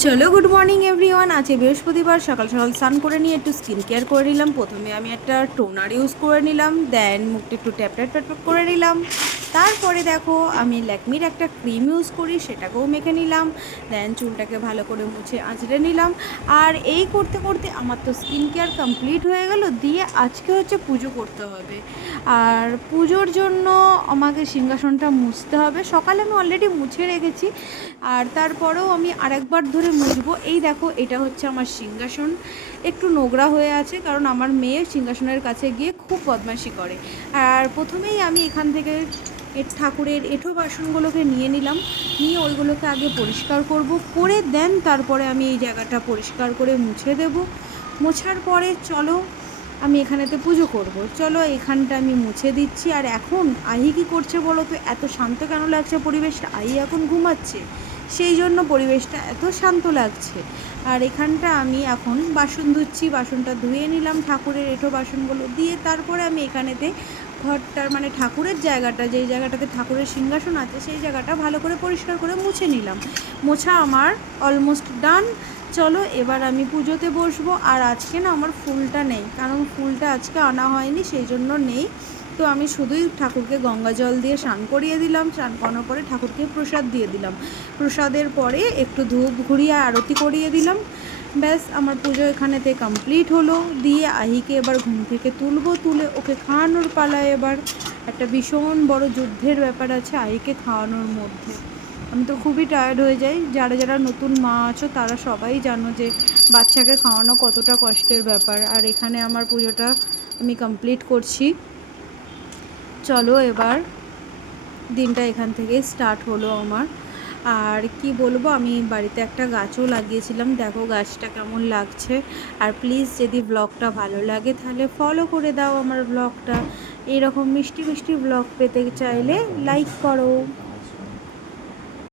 চলো good morning everyone. আছে বৃহস্পতিবার, সকাল সকাল স্নান করে নিয়ে একটু স্কিন কেয়ার করে নিলাম। প্রথমে আমি একটা টোনার ইউজ করে নিলাম, দেন মুখটা একটু ট্যাপ ট্যাপ ট্যাপ ট্যাপ করে নিলাম। তারপরে দেখো আমি ল্যাকমির একটা ক্রিম ইউজ করি, সেটাকেও মেখে নিলাম। দেন চুলটাকে ভালো করে মুছে আঁচড়ে নিলাম। আর এই করতে করতে আমার তো স্কিন কেয়ার কমপ্লিট হয়ে গেল। দিয়ে আজকে হচ্ছে পুজো করতে হবে, আর পুজোর জন্য আমাকে সিংহাসনটা মুছতে হবে। সকালে আমি অলরেডি মুছে রেখেছি, আর তারপরেও আমি আরেকবার ধরে মুছবো। এই দেখো, এটা হচ্ছে আমার সিংহাসন। একটু নোংরা হয়ে আছে, কারণ আমার মেয়ে সিংহাসনের কাছে গিয়ে খুব বদমাইশি করে। আর প্রথমেই আমি এখান থেকে ঠাকুরের এঁঠো বাসনগুলোকে নিয়ে নিলাম। নিয়ে ওইগুলোকে আগে পরিষ্কার করব, করে দেন তারপরে আমি এই জায়গাটা পরিষ্কার করে মুছে দেব। মোছার পরে চলো আমি এখানেতে পুজো করব। চলো এখানটা আমি মুছে দিচ্ছি। আর এখন আহি কী করছে বলো তো? এত শান্ত কেন লাগছে পরিবেশটা? আহি এখন ঘুমাচ্ছে, সেই জন্য পরিবেশটা এত শান্ত লাগছে। আর এখানটা আমি এখন বাসন ধুচ্ছি, বাসনটা ধুয়ে নিলাম ঠাকুরের এঁঠো বাসনগুলো দিয়ে। তারপরে আমি এখানেতে ঘরটার মানে ঠাকুরের জায়গাটা, যেই জায়গাটাতে ঠাকুরের সিংহাসন আছে, সেই জায়গাটা ভালো করে পরিষ্কার করে মুছে নিলাম। মোছা আমার অলমোস্ট ডান। চলো এবার আমি পুজোতে বসবো। আর আজকে না আমার ফুলটা নেই, কারণ ফুলটা আজকে আনা হয়নি, সেই জন্য নেই। তো আমি শুধুই ঠাকুরকে গঙ্গা জল দিয়ে স্নান করিয়ে দিলাম। স্নান করানোর পরে ঠাকুরকে প্রসাদ দিয়ে দিলাম। প্রসাদের পরে একটু ধূপ ঘুরিয়ে আরতি করিয়ে দিলাম। ব্যাস আমার পুজো এখানেতে কমপ্লিট হলো। দিয়ে আহিকে এবার ঘুম থেকে তুলবো, তুলে ওকে খাওয়ানোর পালায়। এবার একটা ভীষণ বড় যুদ্ধের ব্যাপার আছে আহিকে খাওয়ানোর মধ্যে। আমি তো খুবই টায়ার্ড হয়ে যাই। যারা যারা নতুন মা আছো তারা সবাই জানো যে বাচ্চাকে খাওয়ানো কতটা কষ্টের ব্যাপার। আর এখানে আমার পুজোটা আমি কমপ্লিট করছি। চলো এবার দিনটা এখান থেকে স্টার্ট হলো আমার। আর কি বলবো, আমি বাড়িতে একটা গাছও লাগিয়েছিলাম, দেখো গাছটা কেমন লাগছে। আর প্লিজ যদি ব্লগটা ভালো লাগে তাহলে ফলো করে দাও আমার ব্লগটা। এরকম মিষ্টি মিষ্টি ব্লগ পেতে চাইলে লাইক করো।